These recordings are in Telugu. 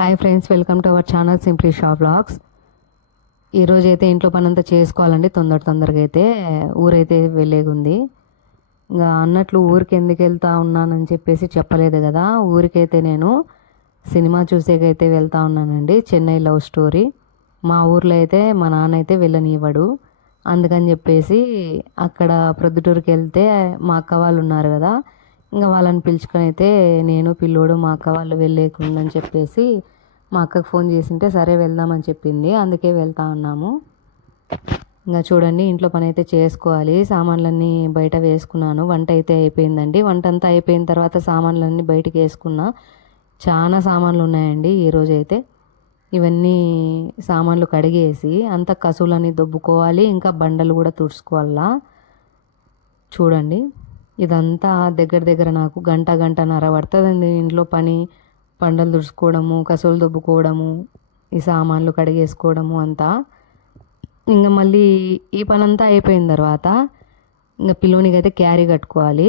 Hi friends, welcome to our channel simply Shah vlogs. ఈరోజు అయితే ఇంట్లో పని అంతా చేసుకోవాలండి. తొందరగా అయితే ఊరైతే వెళ్ళేగుంది. ఇంకా అన్నట్లు ఊరికి ఎందుకు వెళ్తా ఉన్నానని చెప్పేసి చెప్పలేదు కదా. ఊరికైతే నేను సినిమా చూసేకైతే వెళ్తా ఉన్నానండి. Chennai love story. మా ఊర్లో అయితే మా నాన్న అయితే వెళ్ళనివ్వడు. అందుకని చెప్పేసి అక్కడ ప్రొద్దుటూరుకి వెళ్తే మా అక్క వాళ్ళు ఉన్నారు కదా, ఇంకా వాళ్ళని పిలుచుకొని అయితే నేను పిల్లోడు మా అక్క వాళ్ళు వెళ్ళేకుందని చెప్పేసి మా అక్కకు ఫోన్ చేసింటే సరే వెళ్దామని చెప్పింది. అందుకే వెళ్తా ఉన్నాము. ఇంకా చూడండి, ఇంట్లో పని అయితే చేసుకోవాలి. సామాన్లన్నీ బయట వేసుకున్నాను. వంట అయితే అయిపోయిందండి. వంట అంతా అయిపోయిన తర్వాత సామాన్లన్నీ బయటికి వేసుకున్నా. చాలా సామాన్లు ఉన్నాయండి ఈరోజు అయితే. ఇవన్నీ సామాన్లు కడిగేసి అంత కసువులని దొబ్బుకోవాలి. ఇంకా బండలు కూడా తుడుచుకోవాలా. చూడండి, ఇదంతా దగ్గర నాకు గంటన్నర పడుతుందండి ఇంట్లో పని. బండలు తుడుచుకోవడము, కసువులు దొబ్బుకోవడము, ఈ సామాన్లు కడిగేసుకోవడము అంతా. ఇంకా మళ్ళీ ఈ పని అంతా అయిపోయిన తర్వాత ఇంకా పిల్లోనికి అయితే క్యారీ కట్టుకోవాలి.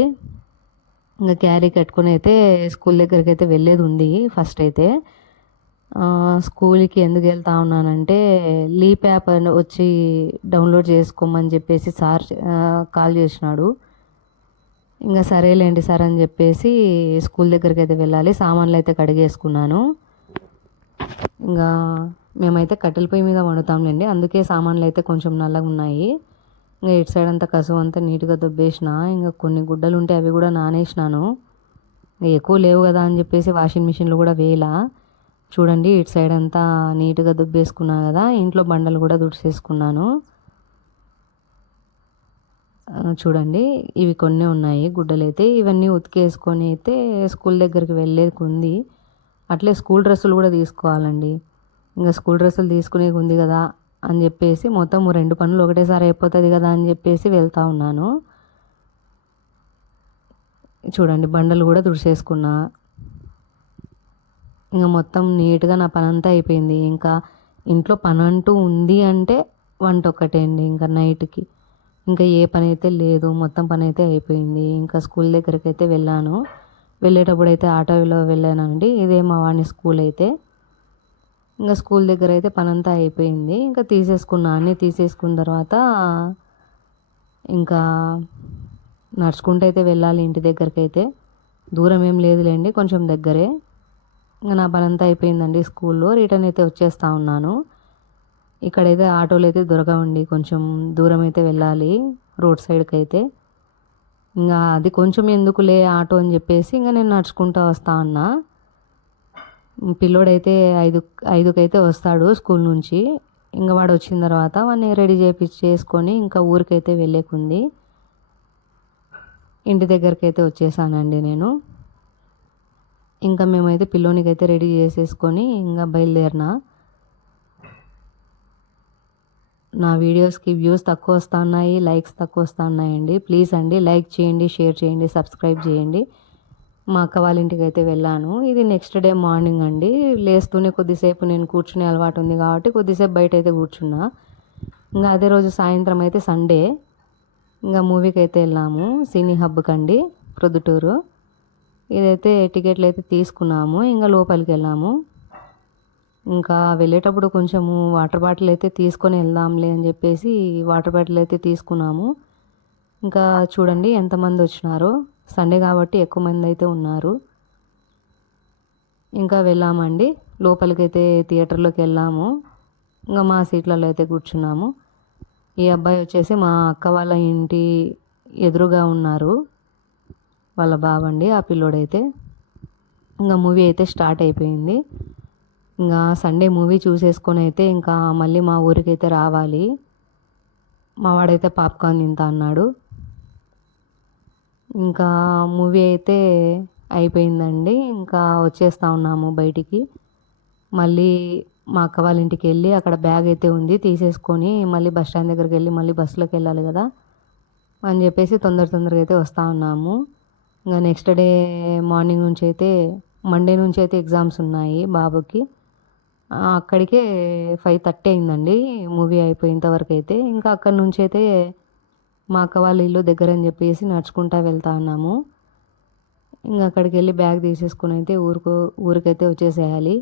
ఇంకా క్యారీ కట్టుకుని అయితే స్కూల్ దగ్గరికి అయితే వెళ్ళేది ఉంది. ఫస్ట్ అయితే స్కూల్కి ఎందుకు వెళ్తా ఉన్నానంటే లీప్ యాప్ వచ్చి డౌన్లోడ్ చేసుకోమని చెప్పేసి సార్ కాల్ చేసినాడు. ఇంకా సరేలేండి సార్ అని చెప్పేసి స్కూల్ దగ్గరికి అయితే వెళ్ళాలి. సామాన్లు అయితే కడిగేసుకున్నాను. ఇంకా మేమైతే కట్టెల పొయ్యి మీద వండుతాంలేండి, అందుకే సామాన్లు అయితే కొంచెం నల్లగా ఉన్నాయి. ఇంకా ఇటు సైడ్ అంతా కసువు అంతా నీట్గా దొబ్బేసిన. ఇంకా కొన్ని గుడ్డలు ఉంటే అవి కూడా నానేసినాను. ఎక్కువ లేవు కదా అని చెప్పేసి వాషింగ్ మిషన్లో కూడా వేలా. చూడండి, ఇటు సైడ్ అంతా నీట్గా దుబ్బేసుకున్నా కదా. ఇంట్లో బండలు కూడా దుడిసేసుకున్నాను. చూడండి, ఇవి కొన్ని ఉన్నాయి గుడ్డలు అయితే. ఇవన్నీ ఉతికేసుకొని అయితే స్కూల్ దగ్గరికి వెళ్ళేది ఉంది. అట్లే స్కూల్ డ్రెస్సులు కూడా తీసుకోవాలండి. ఇంకా స్కూల్ డ్రెస్సులు తీసుకునేది ఉంది కదా అని చెప్పేసి మొత్తం 2 పనులు ఒకటేసారి అయిపోతుంది కదా అని చెప్పేసి వెళ్తా ఉన్నాను. చూడండి, బండలు కూడా తుడిచేసుకున్నా. ఇంకా మొత్తం నీట్గా నా పని అంతా అయిపోయింది. ఇంకా ఇంట్లో పని అంటూ ఉంది అంటే వంట ఒక్కటే అండి. ఇంకా నైట్కి ఇంకా ఏ పని అయితే లేదు, మొత్తం పని అయితే అయిపోయింది. ఇంకా స్కూల్ దగ్గరికి అయితే వెళ్ళాను. వెళ్ళేటప్పుడు అయితే ఆటోలో వెళ్ళానండి. ఇదే మా వాడిని స్కూల్ అయితే. ఇంకా స్కూల్ దగ్గర అయితే పని అంతా అయిపోయింది. ఇంకా తీసేసుకున్నా. అన్నీ తీసేసుకున్న తర్వాత ఇంకా నడుచుకుంటూ అయితే వెళ్ళాలి ఇంటి దగ్గరికి అయితే. దూరం ఏం లేదులేండి, కొంచెం దగ్గరే. ఇంకా నా పని అంతా అయిపోయిందండి స్కూల్లో. రిటర్న్ అయితే వచ్చేస్తూ ఉన్నాను. ఇక్కడైతే ఆటోలు అయితే దొరకవండి, కొంచెం దూరం అయితే వెళ్ళాలి రోడ్ సైడ్కి అయితే. ఇంకా అది కొంచెం ఎందుకులే ఆటో అని చెప్పేసి ఇంకా నేను నడుచుకుంటూ వస్తా ఉన్నా. పిల్లోడైతే 5కైతే వస్తాడు స్కూల్ నుంచి. ఇంకా వాడు వచ్చిన తర్వాత వాడిని రెడీ చేసుకొని ఇంకా ఊరికైతే వెళ్ళేకుంది. ఇంటి దగ్గరికి అయితే వచ్చేసానండి నేను. ఇంకా మేమైతే పిల్లోనికైతే రెడీ చేసేసుకొని ఇంకా బయలుదేరిన. నా వీడియోస్కి వ్యూస్ తక్కువ వస్తున్నాయి, లైక్స్ తక్కువ వస్తున్నాయండి. ప్లీజ్ అండి, లైక్ చేయండి, షేర్ చేయండి, సబ్స్క్రైబ్ చేయండి. మా అక్క వాళ్ళ ఇంటికి అయితే వెళ్ళాను. ఇది నెక్స్ట్ డే మార్నింగ్ అండి. లేస్తూనే కొద్దిసేపు నేను కూర్చునే అలవాటు ఉంది కాబట్టి కొద్దిసేపు బయట అయితే కూర్చున్నా. ఇంకా అదే రోజు సాయంత్రం అయితే సండే ఇంకా మూవీకి అయితే వెళ్ళాము. సినీ హబ్కి అండి, ప్రొద్దుటూరు. ఇదైతే టికెట్లు అయితే తీసుకున్నాము. ఇంకా లోపలికి వెళ్ళాము. ఇంకా వెళ్ళేటప్పుడు కొంచెము వాటర్ బాటిల్ అయితే తీసుకొని వెళ్దాంలే అని చెప్పేసి వాటర్ బాటిల్ అయితే తీసుకున్నాము. ఇంకా చూడండి ఎంతమంది వచ్చినారో. సండే కాబట్టి ఎక్కువ మంది అయితే ఉన్నారు. ఇంకా వెళ్ళామండి లోపలికైతే, థియేటర్లోకి వెళ్ళాము. ఇంకా మా సీట్లలో అయితే కూర్చున్నాము. ఈ అబ్బాయి వచ్చేసి మా అక్క వాళ్ళ ఇంటి ఎదురుగా ఉన్నారు, వాళ్ళ బావండి ఆ పిల్లోడైతే. ఇంకా మూవీ అయితే స్టార్ట్ అయిపోయింది. ఇంకా సండే మూవీ చూసేసుకొని అయితే ఇంకా మళ్ళీ మా ఊరికైతే రావాలి. మా వాడైతే పాప్కార్న్ తింటా అన్నాడు. ఇంకా మూవీ అయితే అయిపోయిందండి. ఇంకా వచ్చేస్తూ ఉన్నాము బయటికి. మళ్ళీ మా అక్క వాళ్ళ ఇంటికి వెళ్ళి అక్కడ బ్యాగ్ అయితే ఉంది తీసేసుకొని మళ్ళీ బస్ స్టాండ్ దగ్గరికి వెళ్ళి మళ్ళీ బస్సులోకి వెళ్ళాలి కదా అని చెప్పేసి తొందరగా అయితే వస్తూ ఉన్నాము. ఇంకా నెక్స్ట్ డే మార్నింగ్ నుంచి అయితే, మండే నుంచి అయితే ఎగ్జామ్స్ ఉన్నాయి బాబుకి. అక్కడికే 5:30 అయిందండి మూవీ అయిపోయేంత వరకు అయితే. ఇంకా అక్కడి నుంచి అయితే మా అక్క వాళ్ళ ఇల్లు దగ్గర అని చెప్పేసి నడుచుకుంటూ వెళ్తా ఉన్నాము. ఇంకా అక్కడికి వెళ్ళి బ్యాగ్ తీసేసుకుని అయితే ఊరికైతే వచ్చేసేయాలి.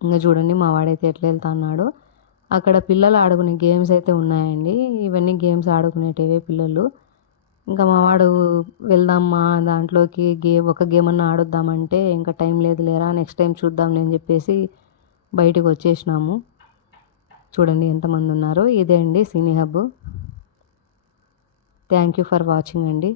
ఇంకా చూడండి మా వాడైతే ఎట్లా వెళ్తా అన్నాడు. అక్కడ పిల్లలు ఆడుకునే గేమ్స్ అయితే ఉన్నాయండి. ఇవన్నీ గేమ్స్ ఆడుకునేటివే పిల్లలు. ఇంకా మా వాడు వెళ్దామా దాంట్లోకి ఒక గేమ్ అన్నా ఆడొద్దామంటే ఇంకా టైం లేదు లేరా నెక్స్ట్ టైం చూద్దాంలే అని చెప్పేసి బయటికి వచ్చేసినాము. చూడండి ఎంతమంది ఉన్నారో. ఇదే అండి cine hub. Thank you for watching అండి.